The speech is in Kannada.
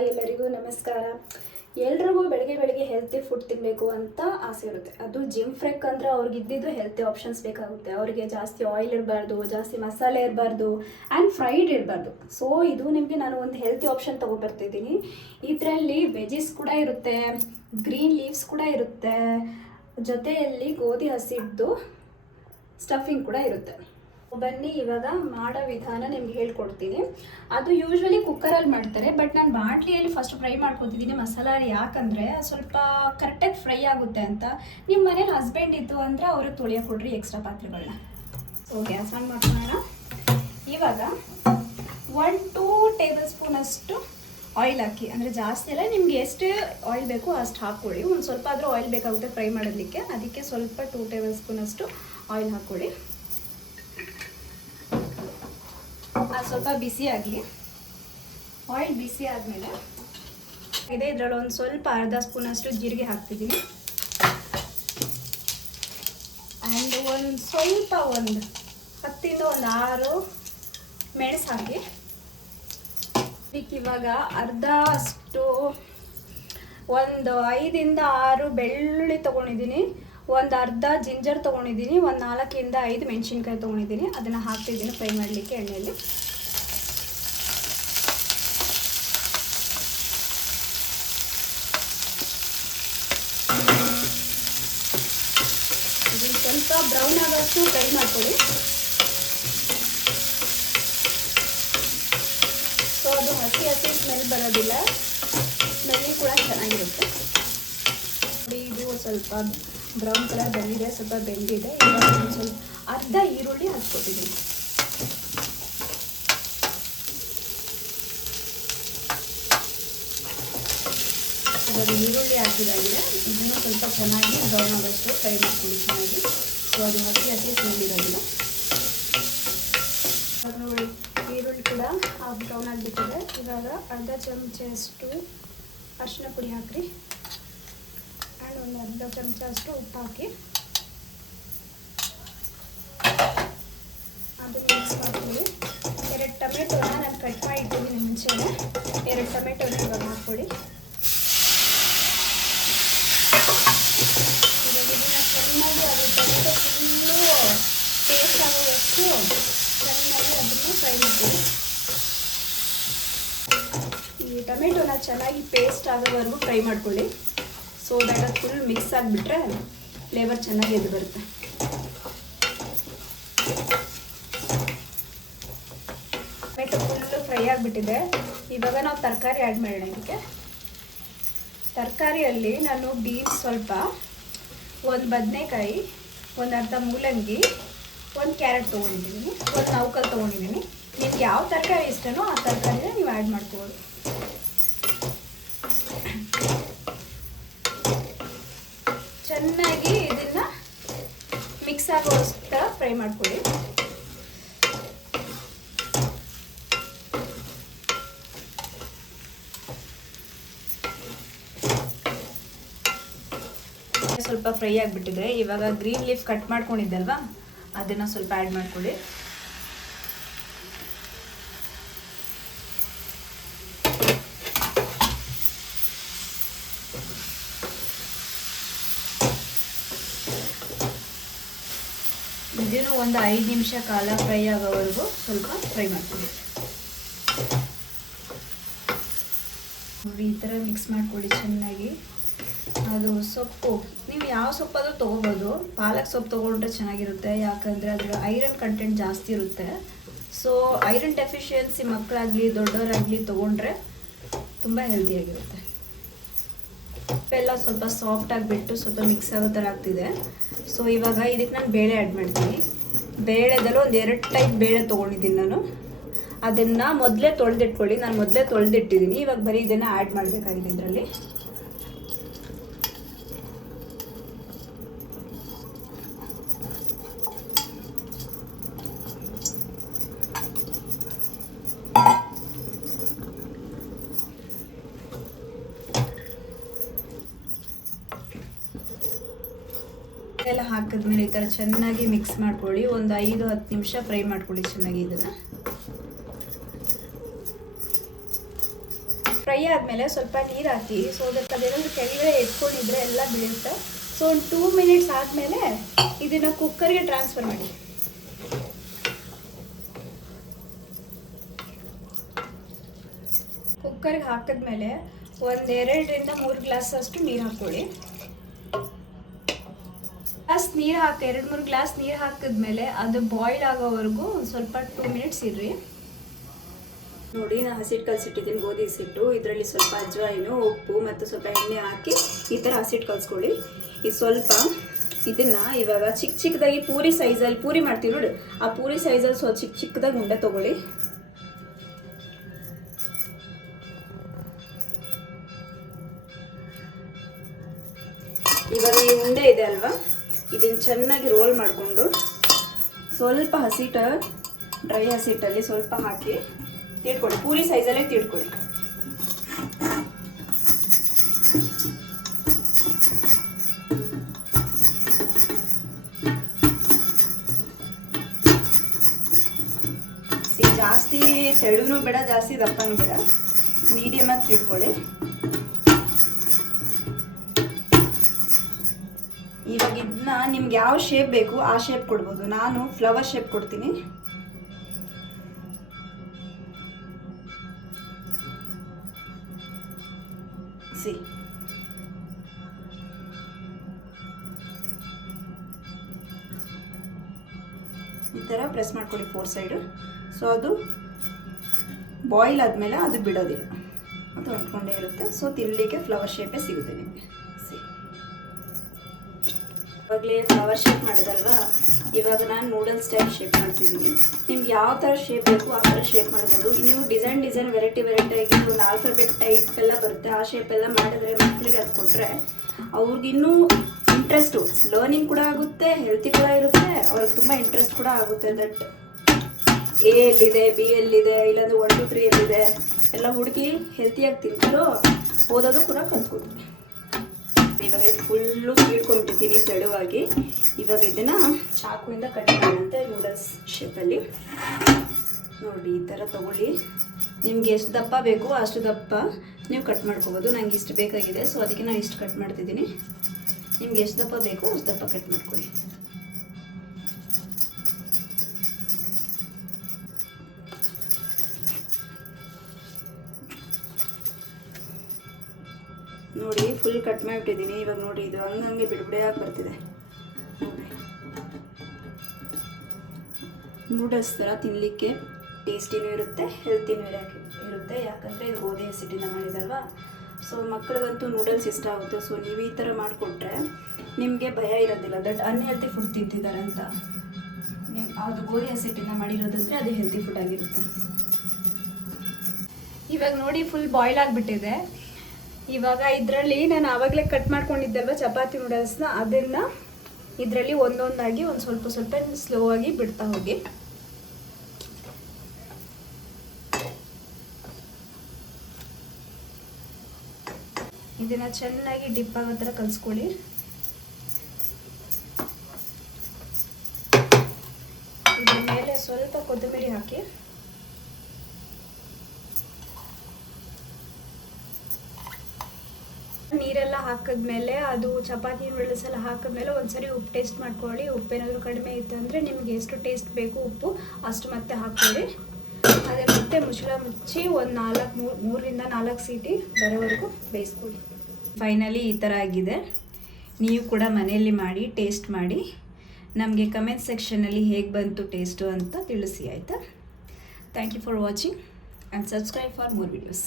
ಹಾಯ್ ಎಲ್ಲರಿಗೂ ನಮಸ್ಕಾರ. ಎಲ್ರಿಗೂ ಬೆಳಗ್ಗೆ ಹೆಲ್ತಿ ಫುಡ್ ತಿನ್ನಬೇಕು ಅಂತ ಆಸೆ ಇರುತ್ತೆ. ಅದು ಜಿಮ್ ಫ್ರೆಕ್ ಅಂದರೆ ಅವ್ರಿಗೆ ಇದ್ದಿದ್ದು ಹೆಲ್ತಿ ಆಪ್ಷನ್ಸ್ ಬೇಕಾಗುತ್ತೆ. ಅವರಿಗೆ ಜಾಸ್ತಿ ಆಯಿಲ್ ಇರಬಾರ್ದು, ಜಾಸ್ತಿ ಮಸಾಲೆ ಇರಬಾರ್ದು ಆ್ಯಂಡ್ ಫ್ರೈಡ್ ಇರಬಾರ್ದು. ಸೊ ಇದು ನಿಮಗೆ ನಾನು ಒಂದು ಹೆಲ್ತಿ ಆಪ್ಷನ್ ತೊಗೊಬರ್ತಿದ್ದೀನಿ. ಇದರಲ್ಲಿ ವೆಜಿಸ್ ಕೂಡ ಇರುತ್ತೆ, ಗ್ರೀನ್ ಲೀವ್ಸ್ ಕೂಡ ಇರುತ್ತೆ, ಜೊತೆಯಲ್ಲಿ ಗೋಧಿ ಹಸಿದ್ದು ಸ್ಟಫಿಂಗ್ ಕೂಡ ಇರುತ್ತೆ. ಬನ್ನಿ ಇವಾಗ ಮಾಡೋ ವಿಧಾನ ನಿಮ್ಗೆ ಹೇಳ್ಕೊಡ್ತೀನಿ. ಅದು ಯೂಶ್ವಲಿ ಕುಕ್ಕರಲ್ಲಿ ಮಾಡ್ತಾರೆ, ಬಟ್ ನಾನು ಬಾಣಲಿಯಲ್ಲಿ ಫಸ್ಟ್ ಫ್ರೈ ಮಾಡ್ಕೊತಿದ್ದೀನಿ ಮಸಾಲ. ಯಾಕಂದರೆ ಸ್ವಲ್ಪ ಕರೆಕ್ಟಾಗಿ ಫ್ರೈ ಆಗುತ್ತೆ ಅಂತ. ನಿಮ್ಮ ಮನೇಲಿ ಹಸ್ಬೆಂಡ್ ಇತ್ತು ಅಂದರೆ ಅವ್ರಿಗೆ ತೊಳೆಯೋ ಕೊಡ್ರಿ ಎಕ್ಸ್ಟ್ರಾ ಪಾತ್ರೆಗಳನ್ನ. ಸೊ ಗ್ಯಾಸ್ ಆನ್ ಮಾಡ್ಕೊಳ್ಳೋಣ. ಇವಾಗ 1-2 ಟೇಬಲ್ ಸ್ಪೂನ್ ಅಷ್ಟು ಆಯಿಲ್ ಹಾಕಿ, ಅಂದರೆ ಜಾಸ್ತಿ ಅಲ್ಲ, ನಿಮ್ಗೆ ಎಷ್ಟು ಆಯಿಲ್ ಬೇಕು ಅಷ್ಟು ಹಾಕ್ಕೊಳ್ಳಿ. ಒಂದು ಸ್ವಲ್ಪ ಆದರೂ ಆಯಿಲ್ ಬೇಕಾಗುತ್ತೆ ಫ್ರೈ ಮಾಡೋದಕ್ಕೆ, ಅದಕ್ಕೆ ಸ್ವಲ್ಪ 2 ಟೇಬಲ್ ಸ್ಪೂನ್ ಅಷ್ಟು ಆಯಿಲ್ ಹಾಕ್ಕೊಳ್ಳಿ. ಅದು ಸ್ವಲ್ಪ ಬಿಸಿ ಆಗಲಿ. ಆಯಿಲ್ ಬಿಸಿ ಆದಮೇಲೆ ಇದರಲ್ಲಿ ಒಂದು ಸ್ವಲ್ಪ ಅರ್ಧ ಸ್ಪೂನಷ್ಟು ಜೀರಿಗೆ ಹಾಕ್ತಿದ್ದೀನಿ. ಆ್ಯಂಡ್ ಒಂದು ಸ್ವಲ್ಪ 10-6 ಮೆಣಸು ಹಾಕಿ. ಇದಕ್ಕೆ ಇವಾಗ ಅರ್ಧ ಅಷ್ಟು 5-6 ಬೆಳ್ಳುಳ್ಳಿ ತೊಗೊಂಡಿದ್ದೀನಿ, ಒಂದು ಅರ್ಧ ಜಿಂಜರ್ ತೊಗೊಂಡಿದ್ದೀನಿ, ಒಂದು 4-5 ಮೆಣಸಿನ್ಕಾಯಿ ತೊಗೊಂಡಿದ್ದೀನಿ. ಅದನ್ನು ಹಾಕ್ತಿದ್ದೀನಿ ಫ್ರೈ ಮಾಡಲಿಕ್ಕೆ ಎಣ್ಣೆಯಲ್ಲಿ. ಇದನ್ನು ಸ್ವಲ್ಪ ಬ್ರೌನ್ ಆಗೋಷ್ಟು ಫ್ರೈ ಮಾಡ್ಕೊಳ್ಳಿ. ಸೊ ಅದು ಹಸಿ ಸ್ಮೆಲ್ ಬರೋದಿಲ್ಲ, ಸ್ಮೆಲ್ಲಿ ಕೂಡ ಚೆನ್ನಾಗಿರುತ್ತೆ. ಇದು ಸ್ವಲ್ಪ ಬ್ರೌನ್ ಕಲರ್ ಬಂದಿದೆ, ಸ್ವಲ್ಪ ಬೆಂದಿದೆ. ಇವಾಗ ಒಂದು ಸ್ವಲ್ಪ ಅರ್ಧ ಈರುಳ್ಳಿ ಹಾಕ್ಕೊಟ್ಟಿದ್ದೀನಿ. ಇವಾಗ ಈರುಳ್ಳಿ ಹಾಕಿದಾಗಿದೆ. ಇದನ್ನು ಸ್ವಲ್ಪ ಚೆನ್ನಾಗಿ ಬ್ರೌನ್ ಆಗೋಷ್ಟು ಫ್ರೈ ಮಾಡ್ಕೊಳ್ಳಿ ಚೆನ್ನಾಗಿ. ಸೊ ಅದು ಹಸಿ ಸ್ಮೆಲ್ ಇರೋದಿಲ್ಲ. ಇವಾಗ ನೋಡಿ ಈರುಳ್ಳಿ ಕೂಡ ಬ್ರೌನ್ ಆಗಿಬಿಟ್ಟಿದೆ. ಇವಾಗ ಅರ್ಧ ಚಮಚಷ್ಟು ಅರಿಶಿನ ಪುಡಿ ಹಾಕ್ರಿ. ಆ್ಯಂಡ್ ಒಂದು ಅರ್ಧ ಚಮಚ ಅಷ್ಟು ಉಪ್ಪು ಹಾಕಿ ಅದನ್ನು ಮಿಕ್ಸ್ ಮಾಡ್ಕೊಳ್ಳಿ. 2 ಟೊಮೆಟೊನ ನಾನು ಕಟ್ ಮಾಡಿ ಇಟ್ಟಿದ್ದೀನಿ ಮುಂಚೆನೇ. 2 ಟೊಮೆಟೊನ ಇವಾಗ ಹಾಕ್ಕೊಳ್ಳಿ. ಇವಾಗ ಇದನ್ನು ಚೆನ್ನಾಗಿ ಅದು ಟೊಮೆಟೊ ಫುಲ್ಲು ಟೇಸ್ಟ್ ಆಗೋವಷ್ಟು ಚೆನ್ನಾಗಿ ಅದನ್ನು ಫ್ರೈ ಮಾಡ್ಕೊಳ್ಳಿ. ಈ ಟೊಮೆಟೊನ ಚೆನ್ನಾಗಿ ಪೇಸ್ಟ್ ಆಗೋವರೆಗೂ ಫ್ರೈ ಮಾಡ್ಕೊಳ್ಳಿ. ಸೊ ದಟ್ ಅದು ಫುಲ್ ಮಿಕ್ಸ್ ಆಗಿಬಿಟ್ರೆ ಫ್ಲೇವರ್ ಚೆನ್ನಾಗಿ ಎದ್ದು ಬರುತ್ತೆ. ಟೊಮೆಟೊ ಫುಲ್ಲು ಫ್ರೈ ಆಗಿಬಿಟ್ಟಿದೆ. ಇವಾಗ ನಾವು ತರಕಾರಿ ಆ್ಯಡ್ ಮಾಡೋಣ. ಇದಕ್ಕೆ ತರಕಾರಿಯಲ್ಲಿ ನಾನು ಬೀನ್ಸ್ ಸ್ವಲ್ಪ, ಒಂದು ಬದನೆಕಾಯಿ, ಒಂದು ಅರ್ಧ ಮೂಲಂಗಿ, ಒಂದು ಕ್ಯಾರೆಟ್ ತೊಗೊಂಡಿದ್ದೀನಿ, ಒಂದು ನೌಕಲ್ ತೊಗೊಂಡಿದ್ದೀನಿ. ನಿಮ್ಗೆ ಯಾವ ತರಕಾರಿ ಇಷ್ಟನೋ ಆ ತರಕಾರಿನ ನೀವು ಆ್ಯಡ್ ಮಾಡ್ಕೋಬೋದು. ಚೆನ್ನಾಗಿ ಇದನ್ನು ಮಿಕ್ಸ್ ಆಗೋಸ್ಕರ ಫ್ರೈ ಮಾಡ್ಕೊಳ್ಳಿ. ಸ್ವಲ್ಪ ಫ್ರೈ ಆಗಿಬಿಟ್ಟಿದೆ. ಇವಾಗ ಗ್ರೀನ್ ಲೀಫ್ ಕಟ್ ಮಾಡ್ಕೊಂಡಿದ್ದಲ್ವಾ, ಅದನ್ನು ಸ್ವಲ್ಪ ಆ್ಯಡ್ ಮಾಡ್ಕೊಳ್ಳಿ. ಇದನ್ನು ಒಂದು 5 ನಿಮಿಷ ಕಾಲ ಫ್ರೈ ಆಗೋವರೆಗೂ ಸ್ವಲ್ಪ ಫ್ರೈ ಮಾಡ್ಕೊಳ್ಳಿ. ಈ ಥರ ಮಿಕ್ಸ್ ಮಾಡ್ಕೊಳ್ಳಿ ಚೆನ್ನಾಗಿ. ಅದು ಸೊಪ್ಪು ನೀವು ಯಾವ ಸೊಪ್ಪಾದರೂ ತೊಗೋಬೋದು. ಪಾಲಕ್ ಸೊಪ್ಪು ತೊಗೊಂಡ್ರೆ ಚೆನ್ನಾಗಿರುತ್ತೆ, ಯಾಕಂದರೆ ಅದರ ಐರನ್ ಕಂಟೆಂಟ್ ಜಾಸ್ತಿ ಇರುತ್ತೆ. ಸೊ ಐರನ್ ಡೆಫಿಷಿಯನ್ಸಿ ಮಕ್ಕಳಾಗಲಿ ದೊಡ್ಡವರಾಗಲಿ ತೊಗೊಂಡ್ರೆ ತುಂಬ ಹೆಲ್ದಿಯಾಗಿರುತ್ತೆ. ಉಪ್ಪೆಲ್ಲ ಸ್ವಲ್ಪ ಸಾಫ್ಟ್ ಆಗಿಬಿಟ್ಟು ಸ್ವಲ್ಪ ಮಿಕ್ಸ್ ಆಗೋ ಥರ ಆಗ್ತಿದೆ. ಸೊ ಇವಾಗ ಇದಕ್ಕೆ ನಾನು ಬೇಳೆ ಆ್ಯಡ್ ಮಾಡ್ತೀನಿ. ಬೇಳೆದಲ್ಲೂ ಒಂದು 2 ಟೈಪ್ ಬೇಳೆ ತೊಗೊಂಡಿದ್ದೀನಿ ನಾನು. ಅದನ್ನು ಮೊದಲೇ ತೊಳೆದಿಟ್ಕೊಳ್ಳಿ. ನಾನು ಮೊದಲೇ ತೊಳೆದಿಟ್ಟಿದ್ದೀನಿ. ಇವಾಗ ಬರೀ ಇದನ್ನು ಆ್ಯಡ್ ಮಾಡಬೇಕಾಗಿದೆ ಇದರಲ್ಲಿ. ಎಲ್ಲ ಹಾಕಿದ್ಮೇಲೆ ಈ ಥರ ಚೆನ್ನಾಗಿ ಮಿಕ್ಸ್ ಮಾಡ್ಕೊಳ್ಳಿ. ಒಂದು 5-10 ನಿಮಿಷ ಫ್ರೈ ಮಾಡ್ಕೊಳ್ಳಿ ಚೆನ್ನಾಗಿ. ಇದನ್ನು ಫ್ರೈ ಫ್ರೈ ಆದಮೇಲೆ ಸ್ವಲ್ಪ ನೀರು ಹಾಕಿ. ಸೊ ಅದಕ್ಕೆ ಅದೇನಾದರೂ ಕೆಳಗಡೆ ಎತ್ಕೊಂಡಿದ್ರೆ ಎಲ್ಲ ಬೀಳುತ್ತೆ. ಸೊ ಒಂದು 2 ಮಿನಿಟ್ಸ್ ಆದಮೇಲೆ ಇದನ್ನು ಕುಕ್ಕರ್ಗೆ ಟ್ರಾನ್ಸ್ಫರ್ ಮಾಡಿ. ಕುಕ್ಕರ್ಗೆ ಹಾಕಿದ್ಮೇಲೆ ಒಂದು 2ರಿಂದ 3 ಗ್ಲಾಸ್ ಅಷ್ಟು ನೀರು ಹಾಕ್ಕೊಳ್ಳಿ. ನೀರು ಹಾಕಿ 2-3 ಗ್ಲಾಸ್ ನೀರು ಹಾಕಿದ್ಮೇಲೆ ಅದು ಬಾಯ್ಲ್ ಆಗೋವರೆಗೂ ಸ್ವಲ್ಪ 2 ಮಿನಿಟ್ಸ್ ಇರ್ರಿ. ನೋಡಿ, ನಾನು ಹಸಿಟ್ಟು ಕಲಸಿಟ್ಟಿದ್ದೀನಿ, ಗೋಧಿ ಹಸಿಟ್ಟು. ಇದರಲ್ಲಿ ಸ್ವಲ್ಪ ಅಜ್ವಾಯಿನು, ಉಪ್ಪು ಮತ್ತು ಸ್ವಲ್ಪ ಎಣ್ಣೆ ಹಾಕಿ ಈ ಥರ ಹಸಿಟ್ಟು ಕಲಿಸ್ಕೊಳ್ಳಿ. ಇದು ಸ್ವಲ್ಪ ಇದನ್ನು ಇವಾಗ ಚಿಕ್ಕದಾಗಿ ಪೂರಿ ಸೈಜಲ್ಲಿ ಪೂರಿ ಮಾಡ್ತೀವಿ ನೋಡಿ, ಆ ಪೂರಿ ಸೈಜಲ್ಲಿ ಸ್ವಲ್ಪ ಚಿಕ್ಕದಾಗಿ ಉಂಡೆ ತೊಗೊಳ್ಳಿ. ಇವಾಗ ಈ ಉಂಡೆ ಇದೆ ಅಲ್ವಾ, ಇದನ್ನು ಚೆನ್ನಾಗಿ ರೋಲ್ ಮಾಡಿಕೊಂಡು ಸ್ವಲ್ಪ ಹಸಿಟ್ಟು, ಡ್ರೈ ಹಸಿಟ್ಟಲ್ಲಿ ಸ್ವಲ್ಪ ಹಾಕಿ ತಿಡ್ಕೊಳ್ಳಿ. ಪೂರಿ ಸೈಜಲ್ಲೇ ತಿಡ್ಕೊಳ್ಳಿ. ಜಾಸ್ತಿ ತೆಳುನೂ ಬೇಡ, ಜಾಸ್ತಿ ದಪ್ಪನೂ ಬೇಡ, ಮೀಡಿಯಮ್ ಆಗಿ ತಿಳ್ಕೊಳ್ಳಿ. ಇವಾಗ ಇದನ್ನ ನಿಮ್ಗೆ ಯಾವ ಶೇಪ್ ಬೇಕು ಆ ಶೇಪ್ ಕೊಡ್ಬೋದು. ನಾನು ಫ್ಲವರ್ ಶೇಪ್ ಕೊಡ್ತೀನಿ. ಸಿ, ಈ ಥರ ಪ್ರೆಸ್ ಮಾಡ್ಕೊಳ್ಳಿ 4 ಸೈಡು. ಸೊ ಅದು ಬಾಯ್ಲ್ ಆದಮೇಲೆ ಅದು ಬಿಡೋದಿಲ್ಲ, ಅದು ಅಂಟ್ಕೊಂಡೇ ಇರುತ್ತೆ. ಸೊ ತಿನ್ನಲಿಕ್ಕೆ ಫ್ಲವರ್ ಶೇಪೇ ಸಿಗುತ್ತೆ ನಿಮಗೆ. ಸಿ, ಇವಾಗಲೇ ಫ್ಲವರ್ ಶೇಪ್ ಮಾಡಿದಲ್ವಾ, ಇವಾಗ ನಾನು ನೂಡಲ್ಸ್ ಟೈಪ್ ಶೇಪ್ ಮಾಡ್ತಿದ್ದೀನಿ. ನಿಮ್ಗೆ ಯಾವ ಥರ ಶೇಪ್ ಬೇಕು ಆ ಥರ ಶೇಪ್ ಮಾಡ್ಬೋದು. ನೀವು ಡಿಸೈನ್ ವೆರೈಟಿ ಆಗಿ ಒಂದು ಆಲ್ಫಾಬೆಟ್ ಟೈಪ್ ಎಲ್ಲ ಬರುತ್ತೆ, ಆ ಶೇಪ್ ಎಲ್ಲ ಮಾಡಿದ್ರೆ ಮಕ್ಕಳಿಗೆ ಅದು ಕೊಟ್ಟರೆ ಅವ್ರಿಗಿನ್ನೂ ಇಂಟ್ರೆಸ್ಟು, ಲರ್ನಿಂಗ್ ಕೂಡ ಆಗುತ್ತೆ, ಹೆಲ್ತಿ ಕೂಡ ಇರುತ್ತೆ, ಅವ್ರಿಗೆ ತುಂಬ ಇಂಟ್ರೆಸ್ಟ್ ಕೂಡ ಆಗುತ್ತೆ. ದಟ್ ಎ ಎಲ್ಲಿದೆ, ಬಿ ಎಲ್ಲಿದೆ, ಇಲ್ಲಾಂದ್ರೆ 1 2 3 ಎಲ್ಲಿದೆ ಎಲ್ಲ ಹುಡುಕಿ ಹೆಲ್ತಿಯಾಗಿ ತಿಂತಾರೋ ಓದೋದು ಕೂಡ ಕಲ್ತ್ಕೊಡ್ತೀನಿ. ಇವಾಗ ಫುಲ್ಲು ಕೀಳ್ಕೊಂಡ್ಬಿಟ್ಟಿದ್ದೀನಿ ತೆಳುವಾಗಿ. ಇವಾಗ ಇದನ್ನು ಚಾಕುವಿಂದ ಕಟ್ ಮಾಡುವಂತೆ ನೂಡಲ್ಸ್ ಶೇಪಲ್ಲಿ ನೋಡಿ ಈ ಥರ ತೊಗೊಳ್ಳಿ. ನಿಮ್ಗೆ ಎಷ್ಟು ದಪ್ಪ ಬೇಕು ಅಷ್ಟು ದಪ್ಪ ನೀವು ಕಟ್ ಮಾಡ್ಕೋಬೋದು. ನನಗೆ ಇಷ್ಟು ಬೇಕಾಗಿದೆ, ಸೊ ಅದಕ್ಕೆ ನಾನು ಇಷ್ಟು ಕಟ್ ಮಾಡ್ತಿದ್ದೀನಿ. ನಿಮ್ಗೆ ಎಷ್ಟು ದಪ್ಪ ಬೇಕು ಅಷ್ಟು ದಪ್ಪ ಕಟ್ ಮಾಡ್ಕೊಳ್ಳಿ. ನೋಡಿ, ಫುಲ್ ಕಟ್ ಮಾಡಿಬಿಟ್ಟಿದ್ದೀನಿ. ಇವಾಗ ನೋಡಿ, ಇದು ಹಂಗೆ ಬಿಡುಗಡೆಯಾಗಿ ಬರ್ತಿದೆ. ನೂಡಲ್ಸ್ ಥರ ತಿನ್ನಲಿಕ್ಕೆ ಟೇಸ್ಟಿನೂ ಇರುತ್ತೆ, ಹೆಲ್ತಿನೂ ಇರುತ್ತೆ. ಯಾಕಂದರೆ ಇದು ಗೋಧಿ ಹಸಿಟ್ಟಿಂದ ಮಾಡಿದಲ್ವಾ. ಸೊ ಮಕ್ಕಳಿಗಂತೂ ನೂಡಲ್ಸ್ ಇಷ್ಟ ಆಗುತ್ತೆ. ಸೊ ನೀವು ಈ ಥರ ಮಾಡಿಕೊಟ್ರೆ ನಿಮಗೆ ಭಯ ಇರೋದಿಲ್ಲ ದಟ್ ಅನ್ಹೆಲ್ತಿ ಫುಡ್ ತಿಂತಿದ್ದಾರೆ ಅಂತ. ಅದು ಗೋಧಿ ಹಸಿಟ್ಟಿಂದ ಮಾಡಿರೋದಂದರೆ ಅದು ಹೆಲ್ತಿ ಫುಡ್ ಆಗಿರುತ್ತೆ. ಇವಾಗ ನೋಡಿ, ಫುಲ್ ಬಾಯ್ಲ್ ಆಗಿಬಿಟ್ಟಿದೆ. ಇವಾಗ ಇದರಲ್ಲಿ ನಾನು ಆವಾಗಲೇ ಕಟ್ ಮಾಡ್ಕೊಂಡಿದ್ದಲ್ವ ಚಪಾತಿ ನೂಡಲ್ಸ್ನ, ಅದನ್ನು ಇದರಲ್ಲಿ ಒಂದೊಂದಾಗಿ ಒಂದು ಸ್ವಲ್ಪ ಸ್ಲೋ ಆಗಿ ಬಿಡ್ತಾ ಹೋಗಿ. ಇದನ್ನು ಚೆನ್ನಾಗಿ ಡಿಪ್ ಆಗೋ ಥರ ಕಲಿಸ್ಕೊಳ್ಳಿ. ಇದ್ರ ಮೇಲೆ ಸ್ವಲ್ಪ ಕೊತ್ತಂಬರಿ ಹಾಕಿ. ನೀರೆಲ್ಲ ಹಾಕಿದ್ಮೇಲೆ ಅದು ಚಪಾತಿ ನೂಡಲ್ಸ್ ಎಲ್ಲ ಹಾಕಿದ್ಮೇಲೆ ಒಂದ್ಸರಿ ಉಪ್ಪು ಟೇಸ್ಟ್ ಮಾಡ್ಕೊಳ್ಳಿ. ಉಪ್ಪೇನಾದರೂ ಕಡಿಮೆ ಇತ್ತು ಅಂದರೆ ನಿಮಗೆ ಎಷ್ಟು ಟೇಸ್ಟ್ ಬೇಕು ಉಪ್ಪು ಅಷ್ಟು ಮತ್ತೆ ಹಾಕ್ಕೊಳ್ಳಿ. ಅದೇ ಮತ್ತೆ ಮುಚ್ಚಳ ಮುಚ್ಚಿ ಒಂದು 3ರಿಂದ 4 ಸೀಟಿ ಬರೋವರೆಗೂ ಬೇಯಿಸ್ಕೊಳ್ಳಿ. ಫೈನಲಿ ಈ ಥರ ಆಗಿದೆ. ನೀವು ಕೂಡ ಮನೆಯಲ್ಲಿ ಮಾಡಿ ಟೇಸ್ಟ್ ಮಾಡಿ ನಮಗೆ ಕಮೆಂಟ್ ಸೆಕ್ಷನಲ್ಲಿ ಹೇಗೆ ಬಂತು ಟೇಸ್ಟು ಅಂತ ತಿಳಿಸಿ, ಆಯಿತಾ? Thank you for watching and subscribe for more videos.